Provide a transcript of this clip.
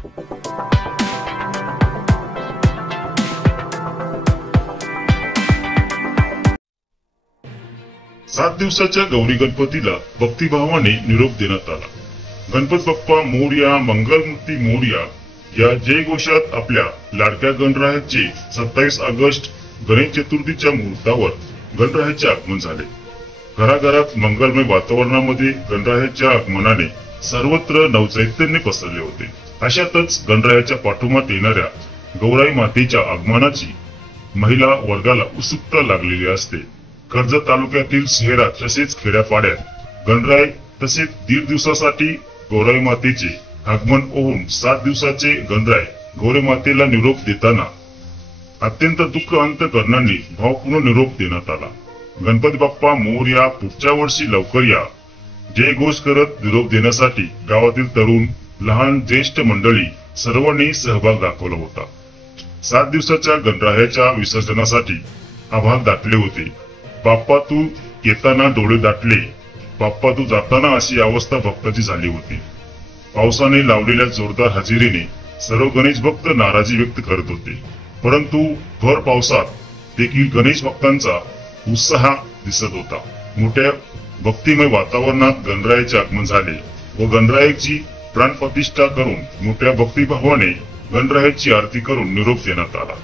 सात दिवसाच्या गौरी गणपतीला भक्तिभावाने निरोप देण्यात आला। गणपत बाप्पा मोरया, मंगलमूर्ती मोरया या जयघोषात आपल्या लाडक्या गणरायाचे 27 ऑगस्ट गणेश चतुर्थीच्या मुहूर्तावर गणरायाचे आगमन झाले। घराघरात मंगलमय वातावरणामध्ये गणरायाच्या आगमनाने सर्वत्र नवचैतन्य पसरले होते। अशातच गणरायाच्या पाठोपाठ येणाऱ्या गौराई मातेच्या आगमनाची महिला वर्गाला उत्सुकता लागलेली असते। कर्जत तालुक्यातील शहरात तसेच खेड्यापाड्यात गणराय तसेच 1.5 दिवसासाठी गौराई मातेचे आगमन होऊन 7 दिवसाचे गणराय गौरी मातेला निरोप देताना अत्यंत दुःख अंतःकरणाने भावपूर्ण निरोप देण्यात आला। गणपती बाप्पा मोरया, पुढच्या वर्षी लवकर या जयघोष करत निरोप देण्यासाठी गावातील तरुण, लहान, ज्येष्ठ मंडळी सर्वांनी सहभाग दाखवला होता। 7 दिवसाच्या गणरायाच्या विसर्जनासाठी आभाळ दाटले होते। बाप्पा तू येताना डोळे दाटले, बाप्पा तू जाताना अशी अवस्था भक्ताची झाली होती। पावसाने लावलेल्या जोरदार हजेरीने सर्व गणेश भक्त नाराजी व्यक्त करत होते, परंतु भर पावसात देखील गणेश भक्तांचा उत्साह दिसत होता। मोठ्या भक्तिमय वातावरणात गणरायाचे आगमन झाले व गणरायाची प्राणप्रतिष्ठा करून मोठ्या भक्तिभावाने गणरायाची आरती करून निरोप देण्यात आला।